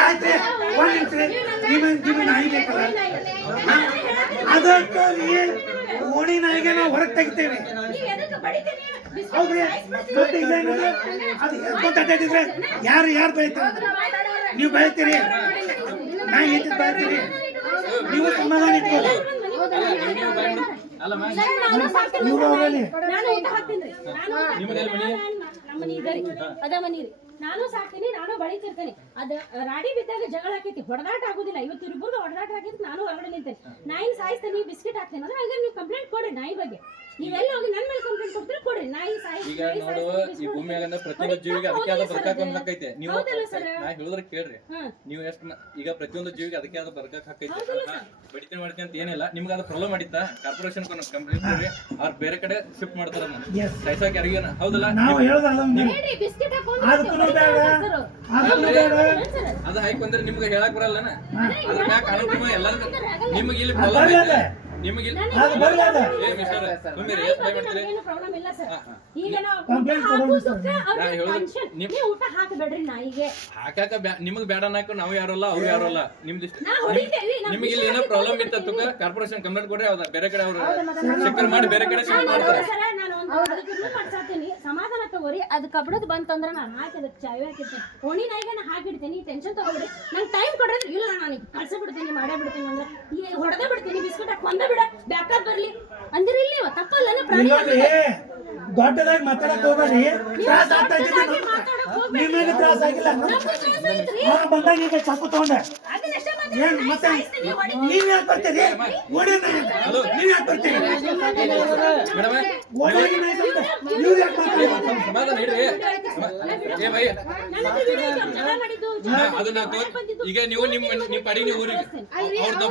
ಆಯ್ತ್ರಿ ಒಂದ್ ನಿಮಿಷ ನಿಮ್ಮ ನಾಯಿ ಬೇಕಲ್ಲ ಅದಕ್ಕೆ ಓಣಿ ನಾಯಿಗೆ ನಾವು ಹೊರಗೆ ತೆಗಿತೇವೆ ಹೌದ್ರಿ ಅದು ಹೇಳ್ಕೊಂತ ಅಡ್ಡಾಡಿದ್ರೆ ಯಾರು ಬೆಳಿತಾರೆ ನೀವು ಬೆಳಿತೀರಿ ನಾಯಿ ಎತ್ತಿದ್ ಬೆಳಿತೀರಿ ನೀವು ಸಮಾಧಾನ ಇಟ್ಕೊಳ್ಳಿ ನಾನು ಸಾಕ್ತೀನಿ ನಾನು ಬಳಿತಿರ್ತೇನೆ ಅದ ರಾಡಿ ಬಿದ್ದಾಗ ಜಗಳ ಹಾಕೈತಿ ಹೊಡೆದಾಟ ಆಗುದಿಲ್ಲ ಇವತ್ತು ಇಬ್ಬರು ಹೊಡೆದಾಟ ಆಗಿದ್ದು ನಾನು ಹೊರಗಡೆ ನಿಂತೇನೆ ನಾಯಿನ ಸಾಯಿಸ್ತೇನೆ ಬಿಸ್ಕೆಟ್ ಹಾಕ್ತೇನೆ ಅಂದ್ರೆ ಹಂಗ ನೀವು ಕಂಪ್ಲೇಂಟ್ ಕೊಡ್ರಿ ನಾಯಿ ಬಗ್ಗೆ ನೀವೆಲ್ಲ ಹೋಗಿ ನನ್ನ ಮೇಲೆ ಕಂಪ್ಲೇಂಟ್ ಕೊಡ್ತೀರಿ ಕೊಡ್ರಿ ನಾಯಿ ಈಗ ನೋಡುವ ಈ ಭೂಮಿಯಾಗ ಪ್ರತಿಯೊಂದು ಜೀವಿಗೆ ಅದಕ್ಕೆ ಆದ ಬರ್ಕಾಕ್ ಹಾಕೈತೆ ನೀವು ನಾ ಹೇಳಿದ್ರೆ ಕೇಳ್ರಿ ನೀವು ಎಷ್ಟು ಈಗ ಪ್ರತಿಯೊಂದು ಜೀವಿಗೆ ಅದಕ್ಕೆ ಆದ ಬರ್ಕಾಕ್ ಹಾಕೈತೆ ಬಡಿತೀನಿ ಮಾಡ್ತೀನಿ ಅಂತ ಏನಿಲ್ಲ ನಿಮ್ಗೆ ಅದು ಪ್ರಾಬ್ಲಮ್ ಮಾಡಿತ್ತಾ ಕಾರ್ಪೊರೇಷನ್ ಕಂಪ್ಲೇಂಟ್ ಕೊಡ್ರಿ ಅವ್ರು ಬೇರೆ ಕಡೆ ಶಿಫ್ಟ್ ಮಾಡ್ತಾರ ಸಾಯ್ಸಾಕ್ ಯಾರಿಗೇನ ಹೌದಲ್ಲ ಅದು ಹಾಕಿ ಬಂದ್ರೆ ನಿಮ್ಗೆ ಹೇಳಕ್ ಬರಲ್ಲನ ಅದ್ರ ಮ್ಯಾಗ ಕಾನೂನು ಕ್ರಮ ಎಲ್ಲರಿಗೂ ನಿಮ್ಗೆ ಇಲ್ಲಿ ಪ್ರಾಬ್ಲಮ್ ಐತೆ ನಿಮಗೆ ಹಾಕಾಕ ನಿಮಗ್ ಬೇಡ ಅನ್ನಕ ನಾವು ಯಾರಲ್ಲ ಅವ್ರು ಯಾರಲ್ಲ ನಿಮ್ದು ನಿಮಗೆ ಇಲ್ಲಿ ಏನೋ ಪ್ರಾಬ್ಲಮ್ ಇತ್ತು ಕಾರ್ಪೊರೇಷನ್ ಕಂಪ್ಲೇಂಟ್ ಕೊಡ್ರಿ ಅವ್ರ ಬೇರೆ ಕಡೆ ಅವ್ರು ಚೆಕ್ ಮಾಡಿ ಬೇರೆ ಕಡೆ ಶಿಫ್ಟ್ ಮಾಡ್ತಾರೆ ಸಮಾಧಾನ ತಗೋರಿ ಅದ್ ಕಬ್ಬಡದ್ ಬಂತಂದ್ರ ನಾನು ಹಾಕಿ ಅದಕ್ಕೆ ಚಾವಿ ಹಾಕಿರ್ತೇನೆ ಓಣಿ ನಾಯಿಗೆ ನಾ ಹಾಕಿಡ್ತೀನಿ ಟೆನ್ಷನ್ ತಗೋರಿ ನಂಗೆ ಟೈಮ್ ಕೊಡ್ರಿ ಇಲ್ಲ ನಾನು ಕಳ್ಸ ಬಿಡ್ತೀನಿ ಮಾಡೇ ಬಿಡ್ತೀನಿ ಅಂದ್ರೆ ಹೊಡೆದೇ ಬಿಡ್ತೀನಿ ಬಿಸ್ಕೆಟ್ ಹಾಕಿ ಕೊಂದ ಬಿಡ ಬ್ಯಾಕಪ್ ಬರ್ಲಿ ಅಂದಿರಿ ಇಲ್ಲಿ ತಪ್ಪಲ್ಲ ಪ್ರಾಣಿ ದೊಡ್ಡದಾಗಿ ಮಾತಾಡಕ್ ಹೋಗ್ಬೇಡಿ ತ್ರಾಸ ಆಗ್ತಾ ಇದ್ದೀನಿ ನಿಮಗೆ ತ್ರಾಸ ಆಗಿಲ್ಲ ಅವ್ರು ಬಂದಾಗ ಈಗ ಚಾಕು ತಗೊಂಡೆ ಏನ್ ಮತ್ತೆ ನೀವ್ ಯಾಕೆ ಬರ್ತೀರಿ ಓಡಿ ನೀವ್ ಯಾಕೆ ಬರ್ತೀರಿ ನೀವ್ ಯಾಕೆ ಸಮಾಧಾನ ಇಡ್ರಿ ಅದನ್ನ ಈಗ ನೀವು ನಿಮ್ಮ ಪಡಿ ನೀವು ಊರಿಗೆ ಅವ್ರದ್ದು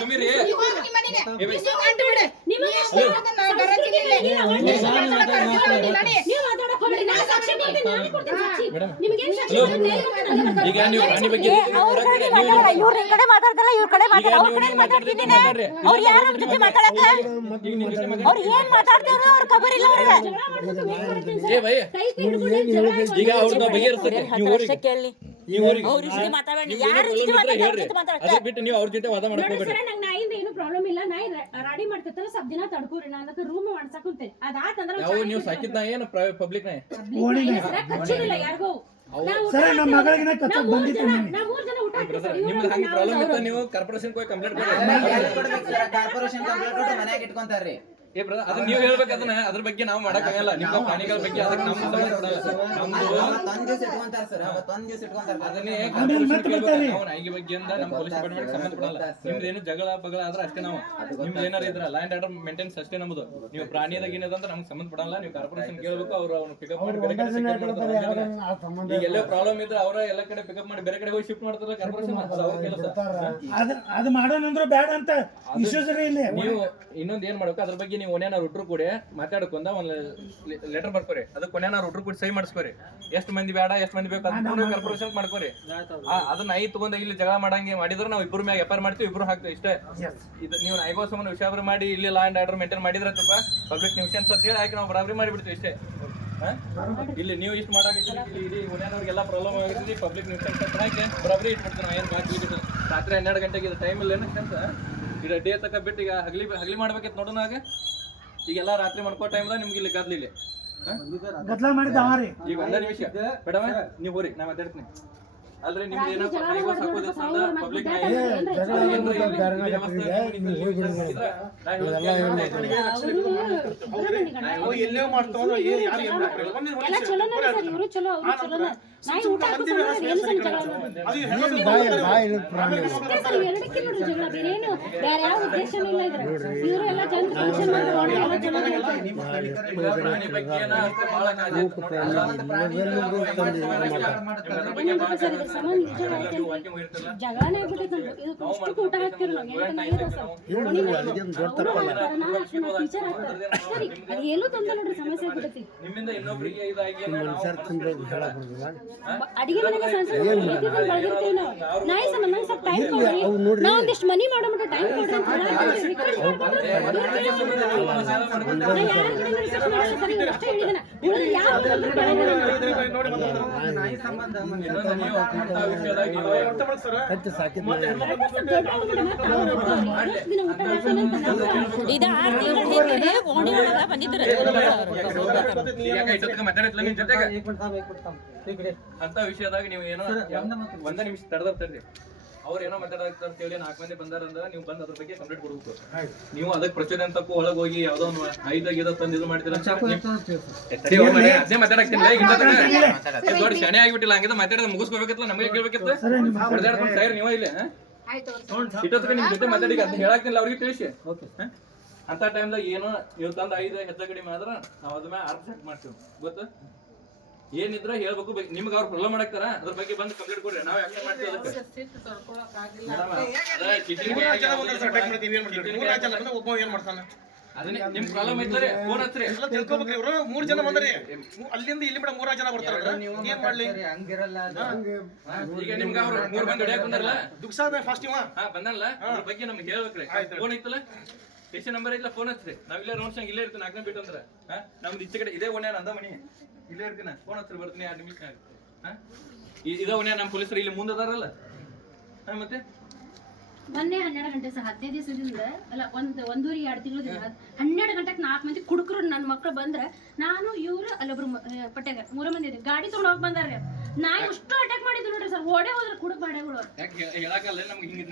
ಸುಮೀರಿ ಈಗ ನೀವು ಪ್ರಾಣಿ ಬಗ್ಗೆ ಇವ್ರ ಕಡೆ ಮಾತಾಡ್ದಲ್ಲ ಇವ್ರ ಕಡೆ ಮಾತಾಡ್ತಿದ್ದೀನಿ ಅವ್ರು ಯಾರ ಜೊತೆ ಮಾತಾಡಕ ಅವ್ರು ಏನ್ ಮಾತಾಡ್ತಾರೋ ಅವ್ರ ಖಬರ್ ಇಲ್ಲ ಅವ್ರಿಗೆ ಈಗ ಅವ್ರನ್ನ ಬಗೆಹರಿಸ್ತಾರೆ ಕೇಳಿ ಅವ್ರ ಜೊತೆ ಮಾತಾಡಬೇಡಿ ಯಾರ ಜೊತೆ ಮಾತಾಡ್ತಾರೆ ಬಿಟ್ಟು ನೀವು ಅವ್ರ ಜೊತೆ ವಾದ ಮಾಡಕ್ ಹೋಗ್ಬೇಡಿ ನಂಗೆ ನಾಯಿಂದ ಏನು ಪ್ರಾಬ್ಲಮ್ ಇಲ್ಲ ನಾಯಿ ರಾಡಿ ಮಾಡ್ತಿರ್ತಾರ ಸ್ವಲ್ಪ ದಿನ ತಡ್ಕೋರಿ ನಾನು ಅದಕ್ಕೆ ರೂಮ್ ಮಾಡ್ಸಕ್ ಕುಂತೇನೆ ಅದಾತಂದ್ರೆ ಯಾವ ನೀವು ಸಾಕಿದ್ ನಾಯಿ ಏನು ಪಬ್ಲಿಕ್ ನಾಯಿ ಕಚ್ಚಿದಿಲ್ಲ ಯಾರಿಗೂ ಸರಿ ನಮ್ಮ ಮಗಳಿಗೆ ಕಚ್ಚಕ್ ಬಂದಿತ್ತು ನಾವು 3 ಜನ ಊಟ ಹಾಕ್ತೀವಿ ನಿಮ್ದು ಹಂಗೆ ಪ್ರಾಬ್ಲಮ್ ಇತ್ತ ನೀವು ಕಾರ್ಪೊರೇಷನ್ ಹೋಗಿ ಕಂಪ್ಲೇಂಟ್ ಕೊಡಿ ಕಾರ್ಪೊರೇಷನ್ ಕಂಪ್ಲೇಂಟ್ ಕೊಟ್ಟು ಮನೆಯಾಗ ಇಟ್ಕೊಂತಾರ್ರಿ ಏ ಬ್ರದರ್ ಅದನ್ನ ನೀವು ಹೇಳ್ಬೇಕು ಅದನ್ನ ಅದ್ರ ಬಗ್ಗೆ ನಾವು ಮಾಡಕ್ ಆಗಲ್ಲ ನಿಮ್ಮ ಪ್ರಾಣಿಗಳ ಬಗ್ಗೆ ಅದಕ್ಕೆ ನಮ್ಮ ಸಂಬಂಧ ಅದನ್ನೇ ನಾಯಿಗೆ ಬಗ್ಗೆ ಅಂದ ನಮ್ಮ ಪೊಲೀಸ್ ಡಿಪಾರ್ಟ್ಮೆಂಟ್ ಸಂಬಂಧ ಪಡಲ್ಲ ನಿಮ್ದು ಏನು ಜಗಳ ಪಗಳ ಆದ್ರೆ ಅಷ್ಟೇ ನಾವು ನಿಮ್ದು ಏನಾರ ಇದ್ರ ಲಾ ಅಂಡ್ ಆರ್ಡರ್ ಮೇಂಟೆನ್ಸ್ ಅಷ್ಟೇ ನಮ್ದು ನೀವು ಪ್ರಾಣಿಯಾದಾಗ ಏನದಂತ ನಮ್ಗೆ ಸಂಬಂಧ ಪಡಲ್ಲ ನೀವು ಕಾರ್ಪೊರೇಷನ್ ಕೇಳಬೇಕು ಅವ್ರು ಅವ್ನು ಪಿಕಪ್ ಮಾಡಿ ಬೇರೆ ಕಡೆ ಶಿಫ್ಟ್ ಮಾಡ್ತಾರೆ ಈಗ ಎಲ್ಲೋ ಪ್ರಾಬ್ಲಮ್ ಇದ್ರೆ ಅವರ ಎಲ್ಲ ಕಡೆ ಪಿಕಪ್ ಮಾಡಿ ಬೇರೆ ಕಡೆ ಹೋಗಿ ಶಿಫ್ಟ್ ಮಾಡ್ತಾರೆ ಕಾರ್ಪೊರೇಷನ್ ಅವ್ರ ಕೆಲಸ ಅದು ಮಾಡೋಣಂದ್ರೆ ಬೇಡ ಅಂತ ಇಶ್ಯೂಸ್ ಇಲ್ಲಿ ನೀವು ಇನ್ನೊಂದು ಏನ್ ಮಾಡ್ಬೇಕು ಅದ್ರ ಬಗ್ಗೆ ನೀವು ಒನ್ಯಾನ ರುಟ್ರು ಕೂಡ ಮಾತಾಡ್ಕೊಂಡ ಒಂದು ಲೆಟರ್ ಬರ್ಕೋರಿ ಅದಕ್ಕೆ ಒನ್ಯಾನ ರುಟ್ರು ಕೂಡ ಸಹಿ ಮಾಡಿಸ್ಕೋರಿ ಎಷ್ಟು ಮಂದಿ ಬೇಡ ಎಷ್ಟು ಮಂದಿ ಬೇಕು ಅದನ್ನ ಕಾರ್ಪೊರೇಷನ್ ಮಾಡ್ಕೋರಿ ಅದನ್ನ ಐದು ತಗೊಂಡ ಇಲ್ಲಿ ಜಗಳ ಮಾಡಂಗೆ ಮಾಡಿದ್ರೆ ನಾವು ಇಬ್ರು ಮ್ಯಾಗ ಎಫ್ ಮಾಡ್ತೀವಿ ಇಬ್ರು ಹಾಕ್ತೀವಿ ಇಷ್ಟೇ ಇದು ನೀವು ನಾಯಿಗೋಸ್ಕರ ವಿಷಯ ಮಾಡಿ ಇಲ್ಲಿ ಲಾ ಅಂಡ್ ಆರ್ಡರ್ ಮೇಂಟೈನ್ ಮಾಡಿದ್ರೆ ಸ್ವಲ್ಪ ಪಬ್ಲಿಕ್ ನ್ಯೂಸೆನ್ಸ್ ಅಂತ ಹೇಳಿ ಹಾಕಿ ನಾವು ಬರಾಬರಿ ಮಾಡಿಬಿಡ್ತೀವಿ ಇಷ್ಟೇ ಇಲ್ಲಿ ನೀವು ಇಷ್ಟು ಮಾಡಾಕಿದ್ದೀರಿ ಇಲ್ಲಿ ಇಡೀ ಒನ್ಯಾನವ್ರಿಗೆಲ್ಲ ಪ್ರಾಬ್ಲಮ್ ಆಗಿರ್ತೀವಿ ಪಬ್ಲಿಕ್ ನ್ಯೂಸೆನ್ಸ್ ಅಂತ ಹಾಕಿ ಬರಾಬರಿ ಇಟ್ಬಿಡ್ತೀವಿ ನಾವು ಏನು ಬಾಕಿ ರಾತ್ರಿ 12 ಗಂಟೆಗೆ ಇದು ಟೈಮ್ ಇಲ್ಲ ಏನಂತ ಈಗ ಡೇ ತಕ ಬಿಟ್ಟು ಈಗ ಹಗಲಿ ಮಾಡ್ಬೇಕಿತ್ತು ನೋಡೋಣ ಆಗ ಈಗೆಲ್ಲ ರಾತ್ರಿ ಮಾಡ್ಕೋ ಟೈಮ್ದಾಗ ನಿಮ್ಗೆ ಇಲ್ಲಿ ಗದ್ಲಿಲ್ಲ ಗದ್ಲ ಮಾಡಿದ ಈಗ 1 ನಿಮಿಷ ಮೇಡಮ್ ನೀವು ಹೋರಿ ನಾ ಮಾತಾಡ್ತೀನಿ ಅಲ್ರಿ ನಿಮ್ದು ಏನೋ ಪಬ್ಲಿಕ್ ಎಲ್ಲೇ ಮಾಡ್ತಾವ ನಾಯಿ ಊಟ ಬೇರೇನು ಬೇರೆ ಯಾವ ಉದ್ದೇಶ ಇಲ್ಲ ಇದ್ರೆ ಇವರು ಎಲ್ಲ ಜನ ಫಂಕ್ಷನ್ ಜಗಳನೇ ಆಗ್ಬಿಟ್ಟೈತೆ ಇದು ಅಷ್ಟು ಊಟ ಹಾಕ್ತಿರೋ ಅದು ಏನೂ ತೊಂದರೆ ನೋಡ್ರಿ ಸಮಸ್ಯೆ ಆಗ್ಬಿಟ್ಟೈತಿ ನಿಮ್ಮಿಂದ ಇನ್ನೊಬ್ರಿಗೆ ಇದಾಗಿ ಅಡಿಗೆ ಮನೆಗೆ ಸಣ್ಣ ಸಣ್ಣ ಬೆಳಗಿರ್ತೀವಿ ನಾವು. ನಾಯಿ ಸಂಬಂಧ ನಂಗೆ ಸ್ವಲ್ಪ ಟೈಮ್ ಕೊಡ್ರಿ, ನಾ ಒಂದಿಷ್ಟು ಮನಿ ಮಾಡೋ ಮಟ್ಟ ಟೈಮ್ ಕೊಡ್ರಿ ಅಂತ ಹೇಳಾಕತ್ತೀನಿ. ರಿಕ್ವೆಸ್ಟ್ ಮಾಡ್ಕೊಂಡ್ರೆ ನಾ ಯಾರ ಕಡೆ ರಿಕ್ವೆಸ್ಟ್ ಮಾಡಲ್ಲ ಸರ್, ಇವ್ರು ಅಷ್ಟೇ ಹೇಳಿದಾನ. ಉಳಿದ್ರೆ ಯಾರು ಬಂದ್ರು ಕೇಳಂಗಿಲ್ಲ ನಾನು. ಇನ್ನೊಂದು ನೀವು ಅಂತ ವಿಷಯದಾಗ ನೀವು ದೊಡ್ಡ ಹುಡುಗ ಮತ್ತೆ ಅವ್ರು ಬರ್ತಾರೆ. ಎಷ್ಟು ದಿನ ಊಟ ಮಾಡ್ತಾನೆ ಅಂತ ನಮ್ಗೆ ಇದು 6 ತಿಂಗಳ ಹಿಂದೆ ಓಣಿ ಒಳಗ ಬಂದಿದ್ರು. ಯಾಕೆ ಇಷ್ಟೊತ್ತಿಗೆ ಮಾತಾಡಿದ್ಲ ನಿನ್ ಜೊತೆಗೆ ಅಂತ ವಿಷಯದಾಗ ನೀವು ಏನೋ ಒಂದೇ ನಿಮಿಷ ತರ್ರಿ. ಅವ್ರು ಏನೋ ಮಾತಾಡಕ್ತಾರ ಅಂತ ಹೇಳಿ 4 ಮಂದಿ ಬಂದಾರಂದ್ರ ನೀವು ಬಂದ್ ಅದ್ರ ಬಗ್ಗೆ ಕಂಪ್ಲೇಂಟ್ ಕೊಡ್ಬೇಕು. ನೀವು ಅದಕ್ಕೆ ಪ್ರಚೋದನೆ ಅಂತಕ್ಕೂ ಒಳಗೆ ಹೋಗಿ ಯಾವ್ದೋ ಒಂದು 5 ತಂದು ಇದು ಮಾಡ್ತೀರ ಅದೇ ಮಾತಾಡಕ್ತಿಲ್ಲ. ದೊಡ್ಡ ಶನಿ ಆಗಿಬಿಟ್ಟಿಲ್ಲ, ಹಂಗಿದ ಮಾತಾಡಿದ ಮುಗಿಸ್ಕೋಬೇಕಿತ್ತಲ್ಲ, ನಮಗೆ ಕೇಳ್ಬೇಕಿತ್ತು. ಹೊಡೆದಾಡ್ಕೊಂಡು ತಯಾರಿ ನೀವ ಇಲ್ಲ ಇಷ್ಟೊತ್ತಿಗೆ ನಿಮ್ ಜೊತೆ ಮಾತಾಡಿ ಅದ್ ಹೇಳಾಕ್ತಿಲ್ಲ ಅವ್ರಿಗೆ ತಿಳಿಸಿ. ಅಂತ ಟೈಮ್ದಾಗ ಏನೋ ನೀವು ತಂದು 5 ಹೆಚ್ಚ ಕಡಿಮೆ ಆದ್ರ ನಾವ್ ಅದ್ರ ಮೇಲೆ ಆರ್ಪ್ ಚೆಕ್ ಮಾಡ್ತೀವಿ. ಗೊತ್ತು ಏನಿದ್ರ ಹೇಳ್ಬೇಕು. ನಿಮ್ಗೆ ಅವ್ರು ಪ್ರಾಬ್ಲಮ್ ಮಾಡಾಕ್ತಾರ, ಅದ್ರ ಬಗ್ಗೆ ಬಂದು ಕಂಪ್ಲೇಂಟ್ ಕೊಡ್ರಿ, ನಾವ್ ಆಕ್ಷನ್ ಮಾಡ್ತೀವಿ. ಅದಕ್ಕೆ ಅದನ್ನೇ ನಿಮ್ ಪ್ರಾಬ್ಲಮ್ ಐತ್ರಿ, ಫೋನ್ ಹಚ್ಚ್ರಿ. ತಿಳ್ಕೊಬೇಕ್ರಿ ಇವ್ರು 3 ಜನ ಬಂದ್ರಿ, ಅಲ್ಲಿಂದ ಇಲ್ಲಿ ಬಿಡ 3 ಜನ ಬರ್ತಾರ. ಏನ್ ಮಾಡ್ಲಿ? ಈಗ ನಿಮ್ಗೆ ಅವ್ರು 3 ಮಂದಿ ಹೊಡ್ಯಾಕ್ ಬಂದಾರಲ್ಲ, ದುಕ್ಸಾದ ಫಾಸ್ಟ್ ಇವ ಬಂದಲ್ಲ, ಅದ್ರ ಬಗ್ಗೆ ನಮ್ಗೆ ಹೇಳ್ಬೇಕ್ರಿ. ಫೋನ್ ಐತಲ್ಲ, ಸ್ಟೇಷನ್ ನಂಬರ್ ಐತಲ್ಲ, ಫೋನ್ ಹಚ್ಚ್ರಿ. ನಾವ್ ಇಲ್ಲೇ ರೌಂಡ್ ಸಂಗ್ ಇಲ್ಲೇ ಇರ್ತೀನಿ. 4 ಬಿಟ್ಟು ಅಂದ್ರ ನಮ್ದು ಈಚೆ ಕಡೆ ಇದೇ ಒಣ್ಯಾನ ಅಂದ ಮನಿ ಇಲ್ಲೇ ಇರ್ತೀನಿ. ಫೋನ್ ಹಚ್ಚ್ರಿ, ಬರ್ತೀನಿ 2 ನಿಮಿಷ. ಇದೇ ಒಣ್ಯಾ ನಮ್ಮ ಪೊಲೀಸರು ಇಲ್ಲಿ ಮುಂದೆ ಅದಾರಲ್ಲ. ಮತ್ತೆ ಮೊನ್ನೆ 12 ಗಂಟೆ ಸಹ 15 ದಿವಸದಿಂದ ಅಲ್ಲ, 1.5-2 ತಿಂಗಳ 12 ಗಂಟೆಗೆ 4 ಮಂದಿ ಕುಡುಕರು ನನ್ನ ಮಕ್ಳು ಬಂದ್ರೆ, ನಾನು ಇವ್ರು ಅಲ್ಲೊಬ್ರು ಪಟ್ಟೆಗ 3 ಮಂದಿ ಇದೆ, ಗಾಡಿ ತಗೊಂಡು ಹೋಗಿ ಬಂದಾರ್ರಿ. ನಾಯಿ ಅಷ್ಟು ಅಟ್ಯಾಕ್ ಮಾಡಿದ್ರು ನೋಡ್ರಿ ಸರ್, ಓಡೇ ಹೋದ್ರ ಕುಡುಕ್ ಬಾಡೆಗಳು. ಯಾಕೆ ಹೇಳಕಲ್ಲ ನಮ್ಗೆ ಹಿಂಗೆ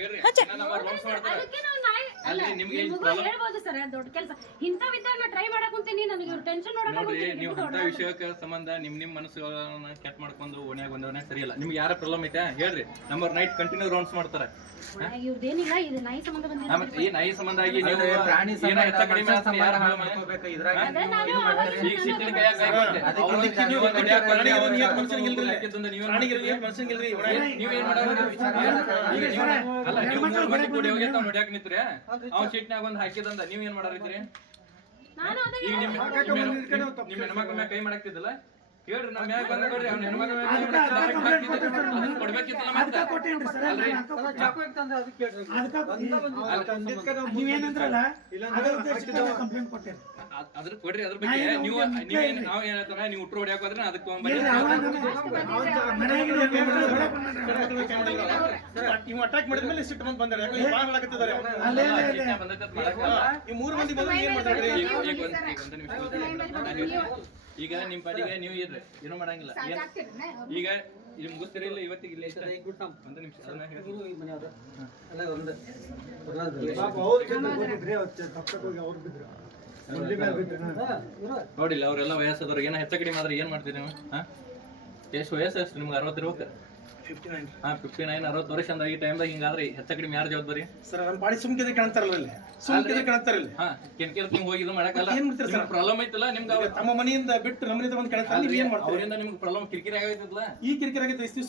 ಹೇಳ್ರಿ, ನಮ್ಮ ರೌಂಡ್ಸ್ ಮಾಡ್ತಾರೆ. ಅದಕ್ಕೆ ನಾವು ನಾಯಿ ಅಲ್ಲ, ನಿಮಗೂ ಹೇಳ್ಬೋದು ಸರ್, ದೊಡ್ಡ ಕೆಲಸ ಇಂಥವಿದ್ದಾಗ ನಾ ಟ್ರೈ ಮಾಡಕ್ ಕುಂತೀನಿ. ನನಗೆ ಇವ್ರು ಟೆನ್ಷನ್ ನೋಡ್ರಿ, ನೀವು ಅಂತ ವಿಷಯಕ್ಕೆ ಸಂಬಂಧ ನಿಮ್ ಮನಸ್ಸುಗಳನ್ನ ಕೆಟ್ಟ ಮಾಡ್ಕೊಂಡು ಓಣ್ಯಾಗ ಬಂದವನೇ ಸರಿಯಲ್ಲ. ನಿಮ್ಗೆ ಯಾರ ಪ್ರಾಬ್ಲಮ್ ಐತೆ ಹೇಳ್ರಿ, ನಂಬರ್ ನೈಟ್ ಕಂಟಿನ್ಯೂ ರೌಂಡ್ಸ್ ಮಾಡ್ತಾರೆ. ಇವ್ರದೇನಿಲ್ಲ, ಇದು ನಾಯಿ ಸಂಬಂಧ ಬಂದಿಲ್ಲ. ಈ ನಾಯಿ ಸಂಬಂಧ ಆಗಿ ನೀವು ಪ್ರಾಣಿ ಏನೋ ಹೆಚ್ಚ ಕಡಿಮೆ ಆದ್ರೆ ಯಾರ ಮಾಡ್ಕೋಬೇಕು ಇದ್ರಾಗ ಈಗ ಸಿಟ್ಟಿನ ಕೈಯಾಗ ಕೈ ಕೊಟ್ಟೆ. ಅವ್ರಿಗೆ ನೀವು ಒಂದು ಹೊಡ್ಯಾಕ್ ಬಂದ್ರೆ ಅವ್ರು ನೀವೇ ಹಾಕಿದ್ದೊಂದು ನೀವೇನ್ ಮಾಡೋದು? ಈಗ ನೀವು ಅಲ್ಲ, ನೀವು 3 ಮಂದಿ ಕೂಡಿ ಹೋಗಿ ಅವ್ನು ಹೊಡ್ಯಾಕ್ ನಿಂತ್ರಿ, ಅವ್ನ ಸೀಟ್ನಾಗ ಒಂದು ಹಾಕಿದಂದ ನೀವ್ ಏನ್ ಮಾಡಾರಿದ್ರಿ? ಈಗ ನಿಮ್ಮ ಹೆಣ್ಮಕ್ಳ ಮ್ಯಾಗ ಕೈ ಮಾಡಾಕ್ತಿದ್ದಲ್ಲ, ಹೇಳ್ರಿ ನಮ್ಮ ಮ್ಯಾಗ ಬಂದ ಕೊಡ್ರಿ. ಅವ್ನ ಹೆಣ್ಮಕ್ಳ ಮ್ಯಾಗ ಕೊಡ್ಬೇಕಿತ್ತಲ್ಲ ಮತ್ತೆ. ನೀವೇನಂದ್ರಲ್ಲ ಕಂಪ್ಲೇಂಟ್ ಕೊಟ್ಟೇನೆ. ಅದ್ರ ಕೊಡ್ರಿ. ಅದ್ರ ಬಗ್ಗೆ ನೀವು ನಾವ್ ಏನಂತಾರ, ನೀವು ಉಟ್ರು ಹೊಡ್ಯಾಕ ಹೋದ್ರೆ ಅದಕ್ಕೆ ಇವ್ ಅಟ್ಯಾಕ್ ಮಾಡಿದ್ಮೇಲೆ ಸಿಟ್ಟು ಬಂದ್ ಬಂದಾರೆ. ಬಾಳ ಹೇಳಕತ್ತಿದ್ದಾರೆ ಈ 3 ಮಂದಿ ಬಂದ್ರೆ ಏನ್ ಮಾಡ್ತಾರೆ? ಈಗ ನಿಮ್ ಪಾಟಿಗೆ ನೀವು ಇರ್ರಿ, ಏನೂ ಮಾಡಂಗಿಲ್ಲ. ಈಗ ಇಲ್ಲಿ ಮುಗಿಸ್ತೀರಿ ಇಲ್ಲ ಇವತ್ತಿಗೆ ಇಲ್ಲೇ ಒಂದು ನಿಮಿಷ ಅದನ್ನ ನೋಡಿಲ್ಲ, ಅವರೆಲ್ಲ ವಯಸ್ಸಾದವ್ರಿಗೆ ಏನೋ ಹೆಚ್ಚ ಕಡಿಮೆ ಆದ್ರೆ ಏನ್ ಮಾಡ್ತೀರಿ ನೀವು? ಎಷ್ಟು ವಯಸ್ಸು? ಎಷ್ಟು ನಿಮ್ಗೆ 60 ಇರ್ಬೇಕು? 59 60 ವರ್ಷ ಅಂದ್ರೆ ಈ ಟೈಮ್ದಾಗ ಹಿಂಗಾದ್ರೆ ಹೆಚ್ಚ ಕಡಿಮೆ ಯಾರು ಜವಾಬ್ದಾರಿ? ಸರ್ ನಮ್ಮ ಬಾಡಿ ಸುಮ್ಕಿದ್ರೆ ಕಾಣ್ತಾರಲ್ಲ, ಇಲ್ಲಿ ಸುಮ್ಕಿದ್ರೆ ಕಾಣ್ತಾರಲ್ಲ. ಕೆನ್ಕೆಲ್ ನಿಮ್ಗೆ ಹೋಗಿ ಇದು ಮಾಡಕ್ಕಲ್ಲ. ಪ್ರಾಬ್ಲಮ್ ಐತಲ್ಲ ನಿಮ್ಗೆ, ತಮ್ಮ ಮನೆಯಿಂದ ಬಿಟ್ಟು ನಮ್ಮ ಮನೆಯಿಂದ ಬಂದು ಕಾಣ್ತಾರೆ. ಏನ್ ಮಾಡ್ತಾರೆ? ಅವರಿಂದ ನಿಮ್ಗೆ ಪ್ರಾಬ್ಲಮ್ ಕಿರಿಕಿರಿ ಆಗೈತಲ್ಲ. ಈ ಕಿರಿಕಿರಿ ಆಗೈತೆ.